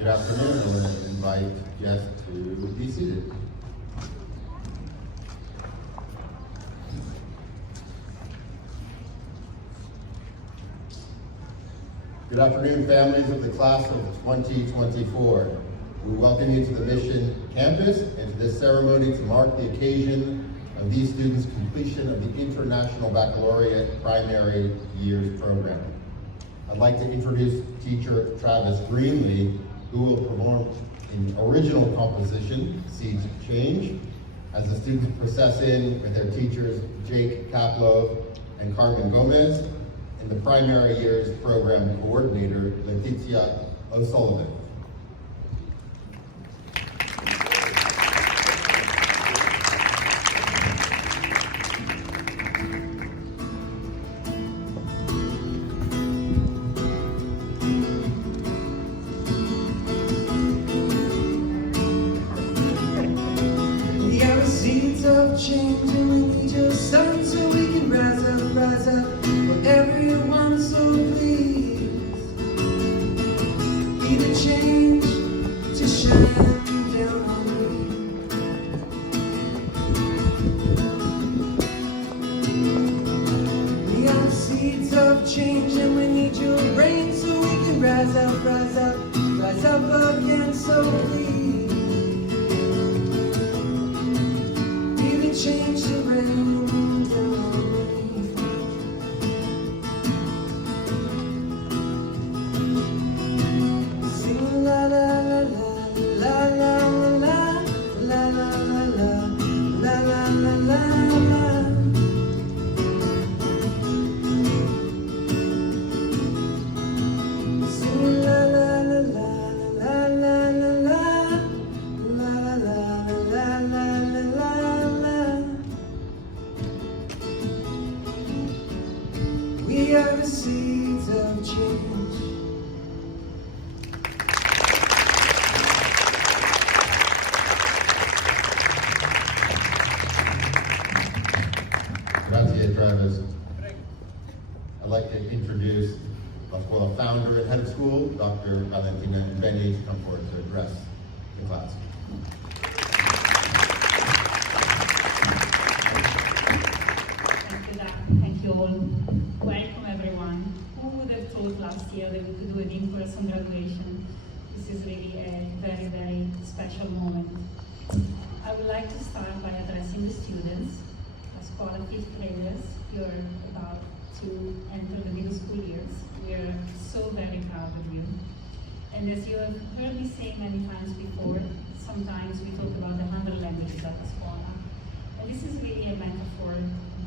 Good afternoon. I want to invite Jess to be seated. Good afternoon, families of the class of 2024. We welcome you to the Mission campus and to this ceremony to mark the occasion of these students' completion of the International Baccalaureate Primary Years Program. I'd like to introduce teacher Travis Greenlee, who will perform an original composition, Seeds of Change, as the students process in with their teachers Jake Kaplow and Carmen Gomez, and the Primary Years Program Coordinator, Leticia O'Sullivan. Seeds of change, and we need your sun so we can rise up for everyone, so please be the change to shine down on me. We are seeds of change, and we need your rain so we can rise up again, so please change the rain down on me. Sing la la la la la la la la la la la la la la la la. Sing la la la la la la la la la la la la la. We are the seeds of change. Grazie, Travis. I'd like to introduce La Scuola founder and head of school, Dr. Valentina Benny, to come forward to address the class. Thank you all. Welcome everyone. Who would have thought last year that we could do an in-person graduation? This is really a very, very special moment. I would like to start by addressing the students. As Scuola 5th graders, you're about to enter the middle school years. We are so very proud of you. And as you have heard me say many times before, sometimes we talk about the 100 languages at the Scuola. And this is really a metaphor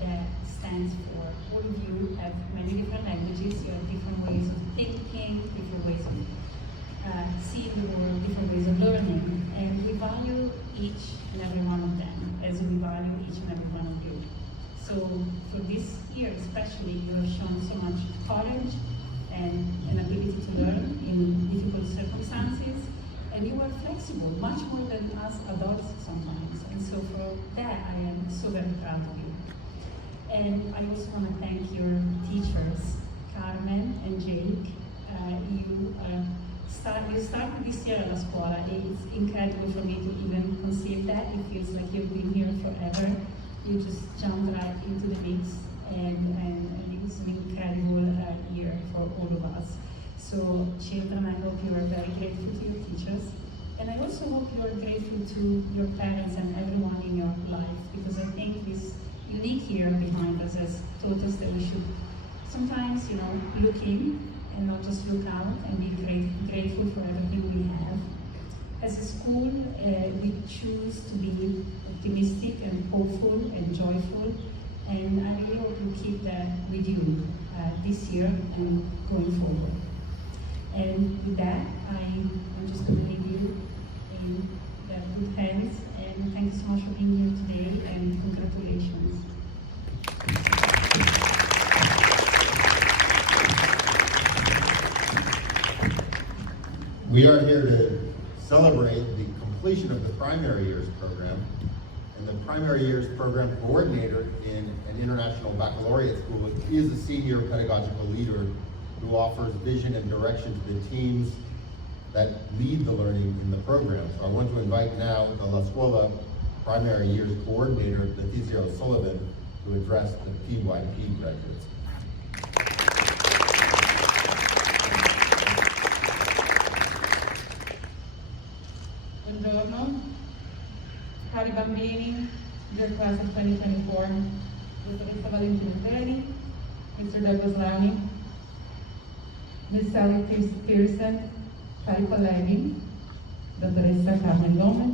that stands for all of you have many different languages, you have different ways of thinking, different ways of seeing the world, different ways of learning, and we value each and every one of them as we value each and every one of you. So for this year especially, you have shown so much courage and an ability to learn in difficult circumstances, and you are flexible, much more than us adults sometimes, and so for that I am so very proud of you. And I also want to thank your teachers, Carmen and Jake. You started this year at La Scuola. It's incredible for me to even conceive that. It feels like you've been here forever. You just jumped right into the mix, and it's an incredible year for all of us. So children, I hope you are very grateful to your teachers. And I also hope you are grateful to your parents and everyone in your life, because I think this unique year behind us has taught us that we should sometimes, look in and not just look out, and be grateful for everything we have. As a school, we choose to be optimistic and hopeful and joyful, and I really hope you keep that with you this year and going forward. And with that, I'm just going to leave you in good hands, and thank you so much for being here today, and congratulations. We are here to celebrate the completion of the Primary Years Program, and the Primary Years Program Coordinator in an international baccalaureate school is a senior pedagogical leader who offers vision and direction to the teams that lead the learning in the program. So I want to invite now the La Scuola Primary Years Coordinator, Leticia O'Sullivan, to address the PYP graduates. Buongiorno, cari bambini del class of 2024, Dottoressa Valentina Peri, Mr. Douglas Lowney, Ms. Sally Pearson, cari colleghi, Dottoressa Carmen Gomez,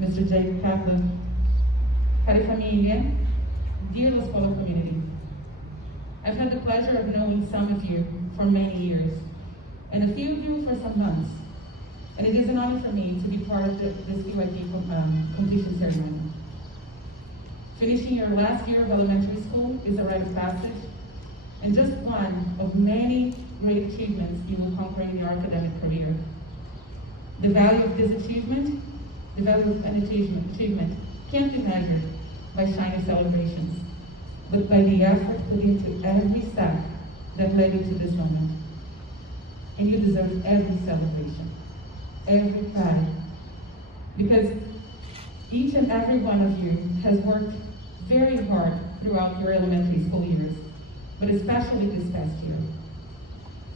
Mr. Jake Kaplan, cari famiglie, dear La Scuola community. I've had the pleasure of knowing some of you for many years, and a few of you for some months. And it is an honor for me to be part of this PYP completion ceremony. Finishing your last year of elementary school is a rite of passage, and just one of many great achievements you will conquer in your academic career. The value of this achievement, the value of an achievement can't be measured by shiny celebrations, but by the effort put into every step that led you to this moment. And you deserve every celebration, every pride, because each and every one of you has worked very hard throughout your elementary school years, but especially this past year.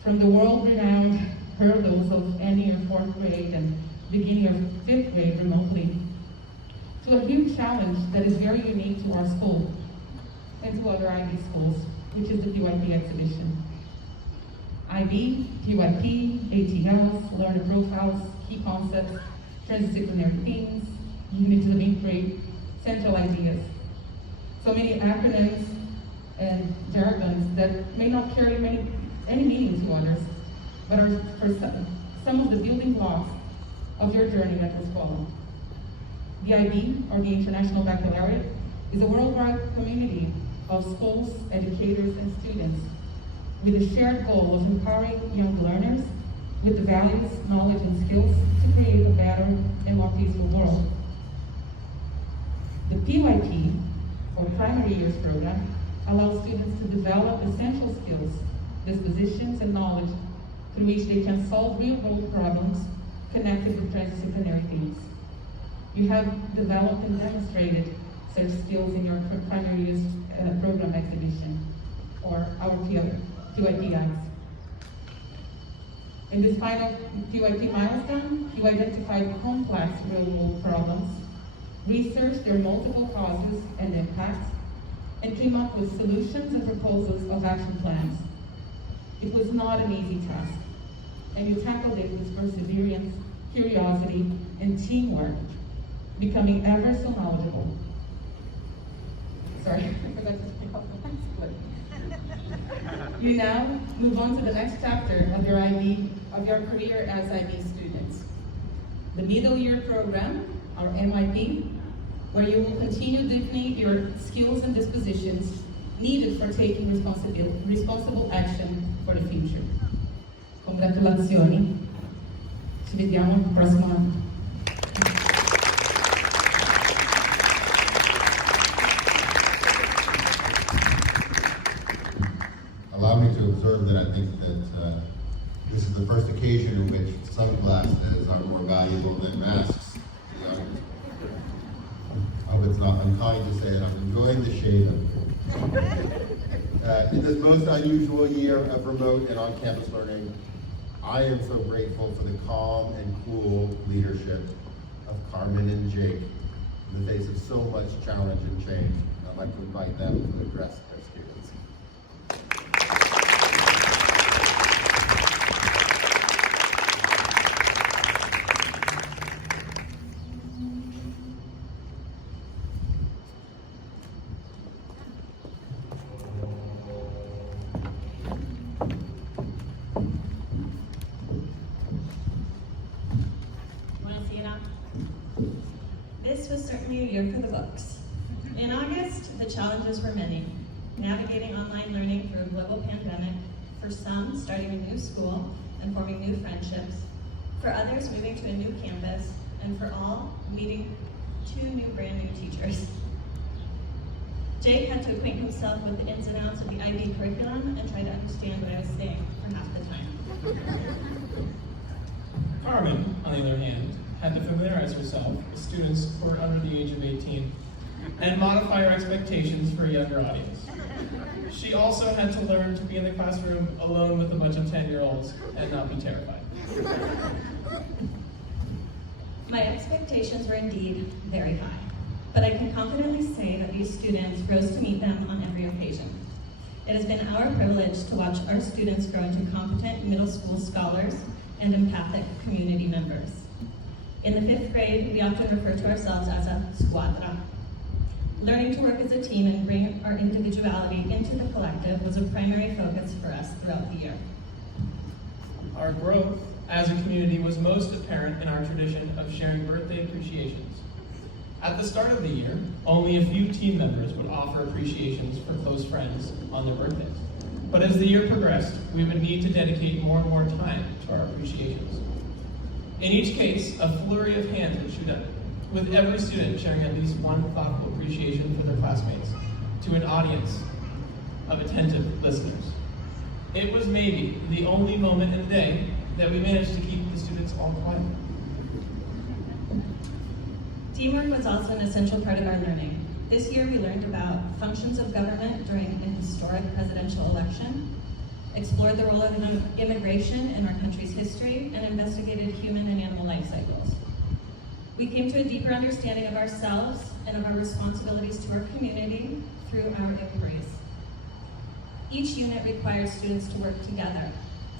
From the world-renowned hurdles of ending your 4th grade and beginning your 5th grade remotely, to a huge challenge that is very unique to our school and to other IB schools, which is the PYP exhibition. IB, PYP, ATLs, learner profiles, key concepts, transdisciplinary themes, units of inquiry, central ideas. So many acronyms and jargons that may not carry any meaning to others, but are for some of the building blocks of your journey at La Scuola. The IB, or the International Baccalaureate, is a worldwide community of schools, educators, and students with a shared goal of empowering young learners with the values, knowledge, and skills to create a better and more peaceful world. The PYP, or Primary Years Program, allows students to develop essential skills, dispositions, and knowledge through which they can solve real-world problems connected with transdisciplinary themes. You have developed and demonstrated such skills in your Primary Years Program exhibition, or our PYP acts. In this final PYP milestone, you identified complex real-world problems, researched their multiple causes and impacts, and came up with solutions and proposals of action plans. It was not an easy task, and you tackled it with perseverance, curiosity, and teamwork, becoming ever so knowledgeable. Sorry, I forgot to pick up the next one. You now move on to the next chapter of your career as IB students. The middle year program, or MYP, where you will continue deepening your skills and dispositions needed for taking responsible action for the future. Congratulazioni. Ci vediamo il prossimo anno. Allow me to observe that I think that this is the first occasion in which sunglasses are more valuable than masks to the audience. I hope it's not unkind to say that I'm enjoying the shade of in this most unusual year of remote and on-campus learning, I am so grateful for the calm and cool leadership of Carmen and Jake in the face of so much challenge and change. I'd like to invite them to address their students. This was certainly a year for the books. In August, the challenges were many. Navigating online learning through a global pandemic, for some starting a new school and forming new friendships, for others moving to a new campus, and for all meeting 2 brand new teachers. Jake had to acquaint himself with the ins and outs of the IB curriculum and try to understand what I was saying for half the time. Carmen, on the other hand, had to familiarize herself with students who were under the age of 18 and modify her expectations for a younger audience. She also had to learn to be in the classroom alone with a bunch of 10-year-olds and not be terrified. My expectations were indeed very high, but I can confidently say that these students rose to meet them on every occasion. It has been our privilege to watch our students grow into competent middle school scholars and empathic community members. In the 5th grade, we often refer to ourselves as a squadra. Learning to work as a team and bring our individuality into the collective was a primary focus for us throughout the year. Our growth as a community was most apparent in our tradition of sharing birthday appreciations. At the start of the year, only a few team members would offer appreciations for close friends on their birthdays. But as the year progressed, we would need to dedicate more and more time to our appreciations. In each case, a flurry of hands would shoot up, with every student sharing at least one thoughtful appreciation for their classmates to an audience of attentive listeners. It was maybe the only moment in the day that we managed to keep the students all quiet. Teamwork was also an essential part of our learning. This year we learned about functions of government during a historic presidential election, explored the role of immigration in our country's history, and investigated human and animal life cycles. We came to a deeper understanding of ourselves and of our responsibilities to our community through our inquiries. Each unit required students to work together,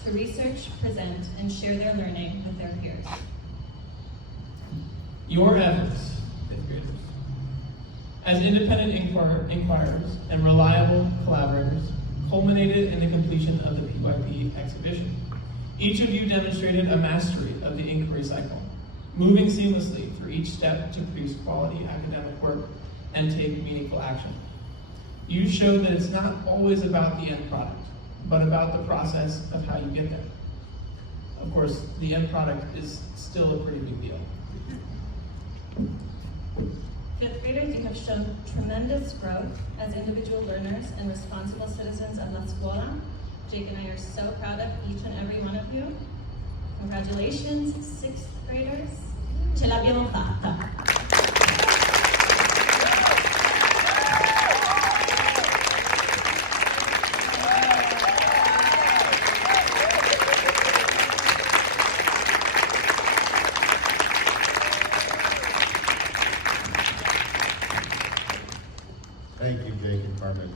to research, present, and share their learning with their peers. Your efforts, 5th graders, as independent inquirers and reliable collaborators, culminated in the completion of the PYP exhibition. Each of you demonstrated a mastery of the inquiry cycle, moving seamlessly through each step to produce quality academic work and take meaningful action. You showed that it's not always about the end product, but about the process of how you get there. Of course, the end product is still a pretty big deal. 5th graders, you have shown tremendous growth as individual learners and responsible citizens of La Scuola. Jake and I are so proud of each and every one of you. Congratulations, 6th graders. Ce l'abbiamo fatta. Thank you, Jake and Carmen.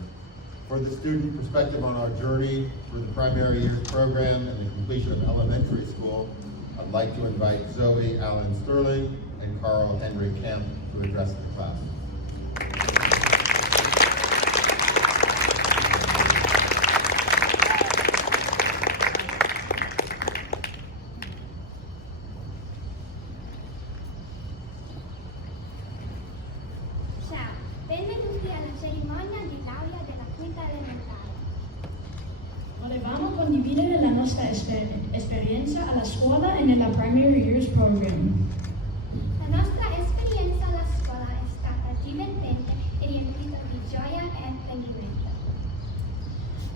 For the student perspective on our journey through the primary years program and the completion of elementary school, I'd like to invite Zoe Allen Sterling and Carl Henry Camp to address the class. Ciao, benvenuti alla cerimonia di laurea della quinta elementare. Volevamo condividere la nostra esperienza alla scuola e nella Primary Years Program. La nostra esperienza alla scuola è stata divertente e riempita di gioia e apprendimento.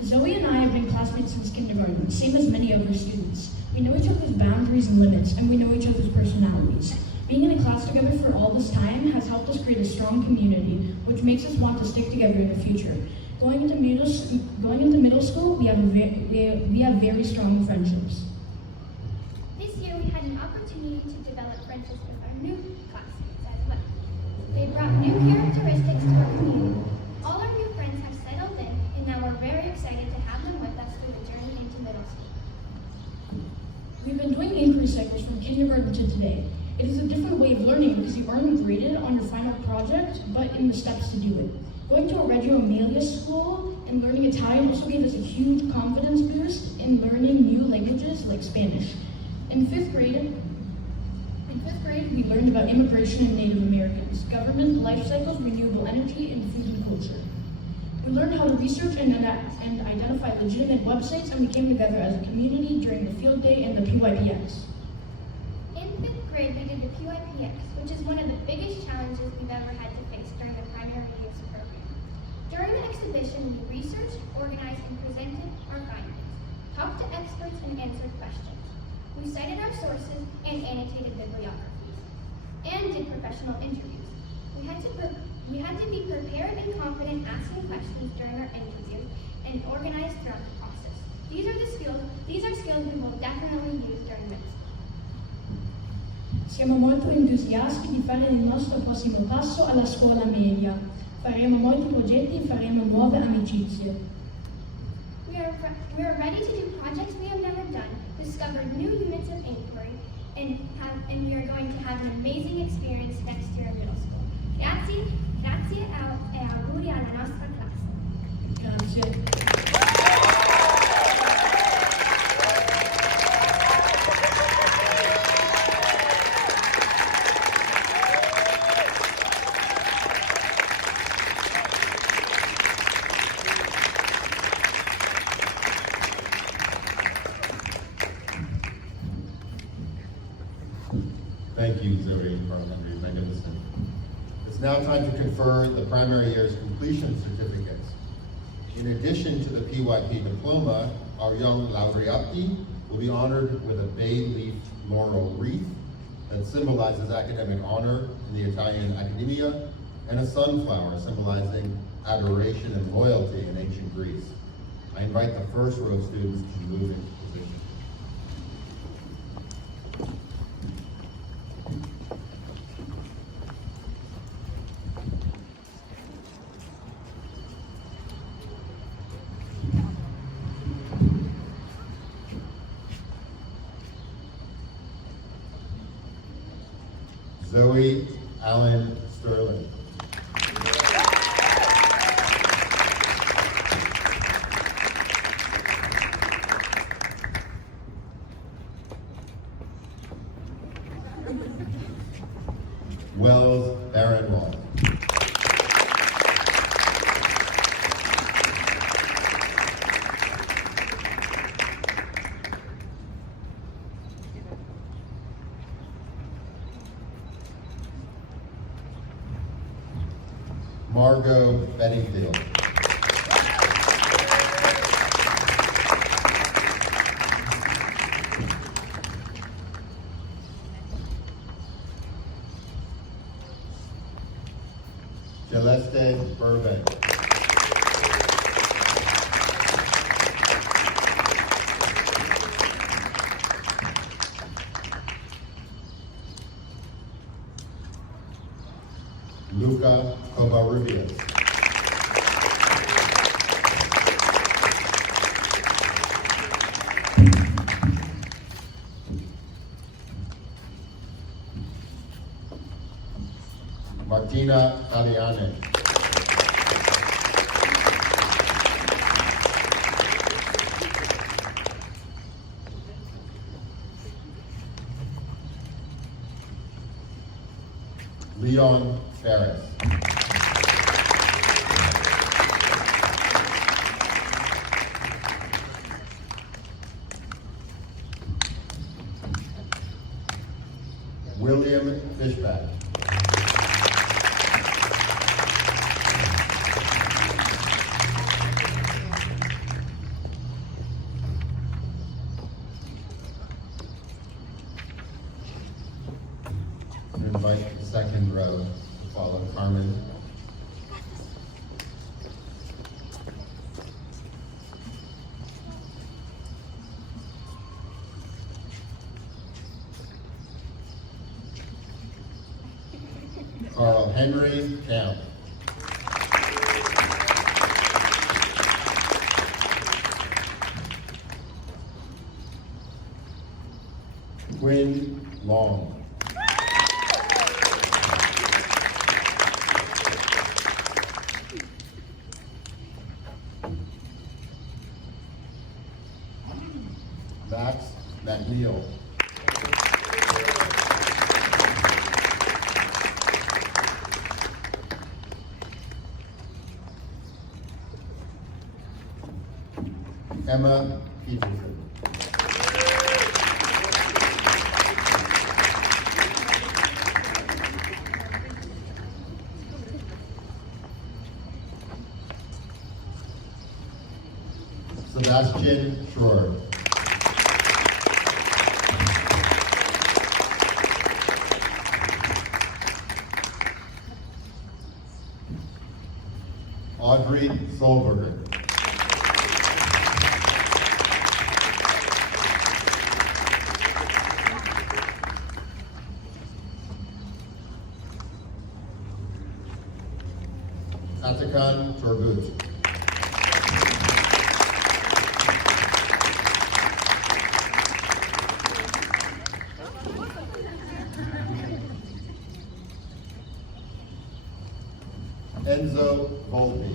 Zoe and I have been classmates since kindergarten, same as many of our students. We know each other's boundaries and limits, and we know each other's personalities. Being in a class together for all this time has helped us create a strong community, which makes us want to stick together in the future. Going into middle school, we have very strong friendships. This year we had an opportunity to develop friendships with our new classmates as well. They brought new characteristics to our community. All our new friends have settled in, and now we're very excited to have them with us through the journey into middle school. We've been doing inquiry cycles from kindergarten to today. It is a different way of learning because you aren't graded on your final project, but in the steps to do it. Going to a Reggio Emilia school and learning Italian also gave us a huge confidence boost in learning new languages like Spanish. In fifth grade, we learned about immigration and Native Americans, government, life cycles, renewable energy, and food and culture. We learned how to research and identify legitimate websites, and we came together as a community during the field day and the PYPX. In 5th grade, we did the PYPX, which is one of the biggest challenges we've ever had to face during the primary years program. During the exhibition, we researched, organized, and presented our findings, talked to experts, and answered questions. We cited our sources and annotated bibliographies, and did professional interviews. We had to be prepared and confident asking questions during our interviews and organized throughout the process. These are skills we will definitely use during med school. Siamo molto entusiasti di fare il nostro prossimo passo alla scuola media. Faremo molti progetti e faremo nuove amicizie. We are ready to do projects we have never done, discover new units of inquiry, and we are going to have an amazing experience next year in middle school. Grazie e auguri alla nostra classe. Grazie. Thank you, Zoe Parliamentary, magnificent. It's now time to confer the primary year's completion certificates. In addition to the PYP diploma, our young laureati will be honored with a bay leaf laurel wreath that symbolizes academic honor in the Italian academia, and a sunflower symbolizing adoration and loyalty in ancient Greece. I invite the first row of students to move into position. Zoe Allen Sterling. Wells Barronwall. Margot Bedingfield. Celeste Burbank. Luca Covarrubias. Martina Aliane. Leon Ferris. William Fishback. I invite the second row to follow Carmen. Carl Henry Camp. Quinn Long. Max McNeil. Emma Peterson. Sebastian Schroer. Audrey Solberger. Atakan Turgut. Enzo Volpe.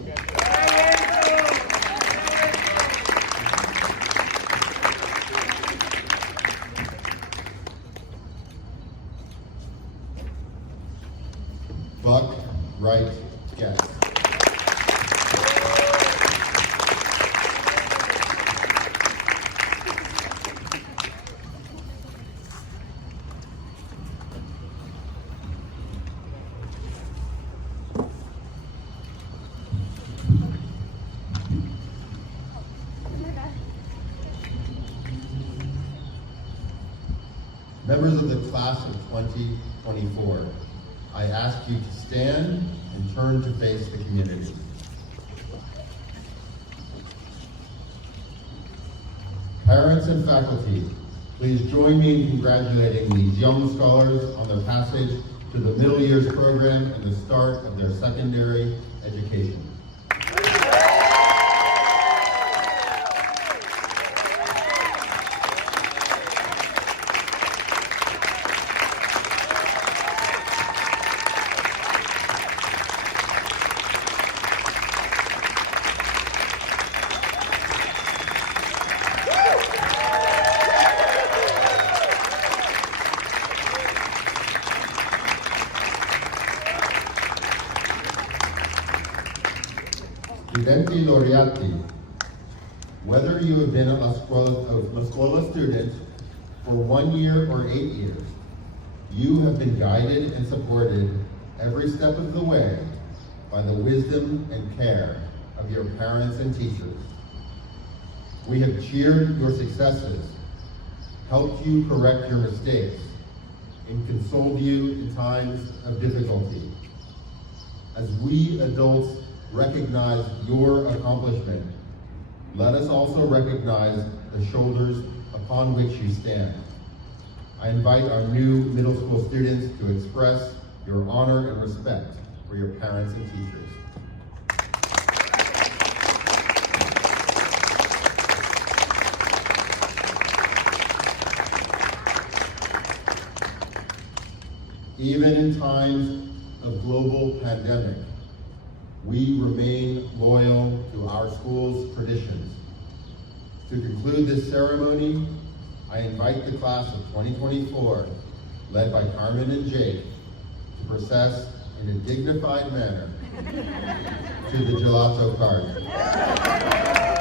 Buck Wright Guest. Members of the class of 2024, I ask you to stand and turn to face the community. Parents and faculty, please join me in congratulating these young scholars on their passage to the middle years program and the start of their secondary education. Studenti laureati, whether you have been a Scuola student for 1 year or 8 years, you have been guided and supported every step of the way by the wisdom and care of your parents and teachers. We have cheered your successes, helped you correct your mistakes, and consoled you in times of difficulty. As we adults recognize your accomplishment, let us also recognize the shoulders upon which you stand. I invite our new middle school students to express your honor and respect for your parents and teachers. Even in times of global pandemic, we remain loyal to our school's traditions. To conclude this ceremony, I invite the class of 2024, led by Carmen and Jake, to process in a dignified manner to the gelato cart.